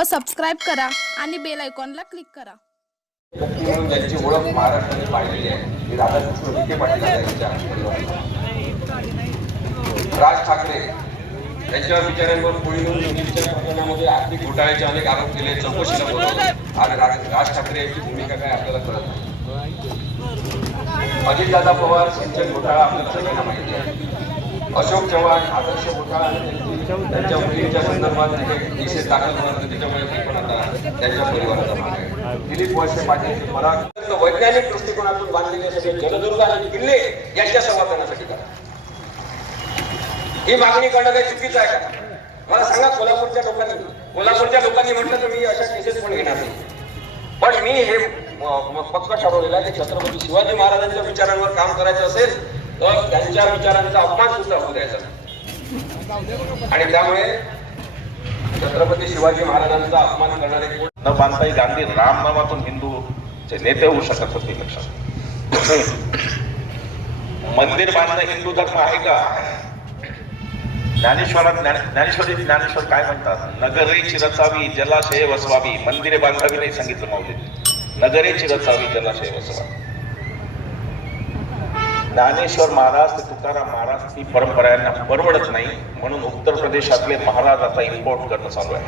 व सबस्क्राईब करा आणि बेल आयकॉनला क्लिक करा. म्हणून ज्यांची ओळख महाराष्ट्राने पाहिलेली आहे ती राधाकृष्ण विखे पाटील यांच्या राज ठाकरे यांच्या विचारांवर कोळीनूर नदीच्या प्रकरणामध्ये आर्थिक घोटाळ्याचे अनेक आरोप केले, चौकशीला बोलवले. आणि राज ठाकरे यांची भूमिका काय आपल्याला कळत नाही. अजितदादा पवार सिंचन घोटाळा आपल्याला सगळ्यांना माहिती आहे. अशोक चव्हाण आदर्श घोटाळा आणि त्यांच्या मुलींच्या संदर्भात केसेस दाखल होणार, त्याच्यामुळे ते पण आता त्यांच्या परिवाराचा भाग आहे. दिलीप वळसे पाटील मला वैज्ञानिक दृष्टिकोनातून बांधलेले सगळे जलदुर्ग आणि किल्ले यांच्या संवर्धनासाठी करा. ही मागणी करणं काही चुकीचं आहे का? मला सांगा. कोल्हापूरच्या लोकांनी म्हटलं तर मी अशा केसेस पण घेणार नाही. पण मी हे पक्क ठरवलेलं आहे की छत्रपती शिवाजी महाराजांच्या विचारांवर काम करायचं असेल तर त्यांच्या विचारांचा अपमान सुद्धा होऊ द्यायचा. आणि त्यामुळे छत्रपती शिवाजी महाराजांचा अपमान करणारे कोण न बांधताही गांधी रामनामातून हिंदूचे नेते होऊ शकत होते. लक्षात मंदिर बांधणं हिंदू धर्म आहे का? ज्ञानेश्वर काय म्हणतात? नगरेची रचावी जलाशय वसवावी, मंदिरे बांधावी नाही सांगितलं माऊलींनी. नगरेची रचावी जलाशय वसवावी. ज्ञानेश्वर महाराज ते तुकाराम महाराज ही परंपरा यांना परवडत नाही, म्हणून उत्तर प्रदेशातले महाराज आता इम्पोर्ट करणं चालू आहे.